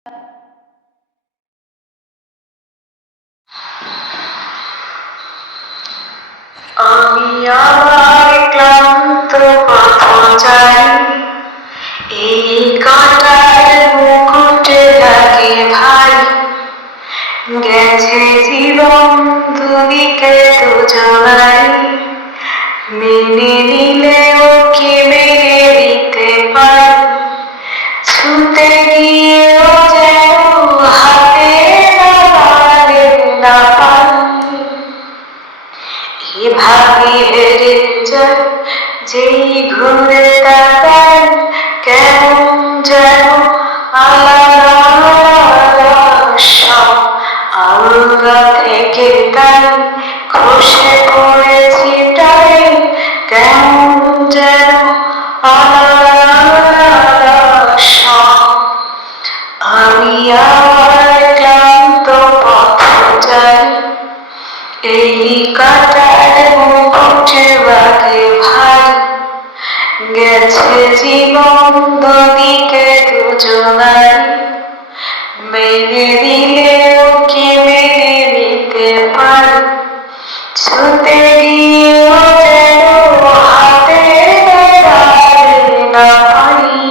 আমি আমার ক্লান্ত পথচারী, এই কাঁটার মুকুটে লাগে ভারী। গেছে জীবন দুদিকে দুজনাই, মেনে নিলেও কি মেনে নিতে পারি। ছুতে গিয়েও যেন হাতে লাগালে না পারি। এভাবে হেরে যায় যেই ঘুরে তাকায়, কেমন যেন আলাদা আলাদা সব। আলগা থেকে তাই খসে পড়েছি টাই, কেমন যেন আলাদা আলাদা সব। আমি আমার ক্লান্ত পথচারী, এই কাঁটার মুকুটে বাগে ভারী। গেছে জীবন দুদিকে দুজনাই, মেনে নিলেও কি মেনে নিতে পারি। ছুতে গিয়েও যেন হাতে লাগালে না পারি।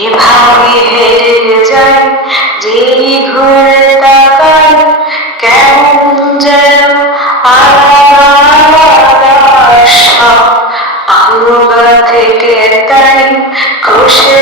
এভাবে হেরে যায় যেই ঘুরে তাকায়, কেমন যেন আলাদা আলাদা সব। আলগা থেকে তাই খসে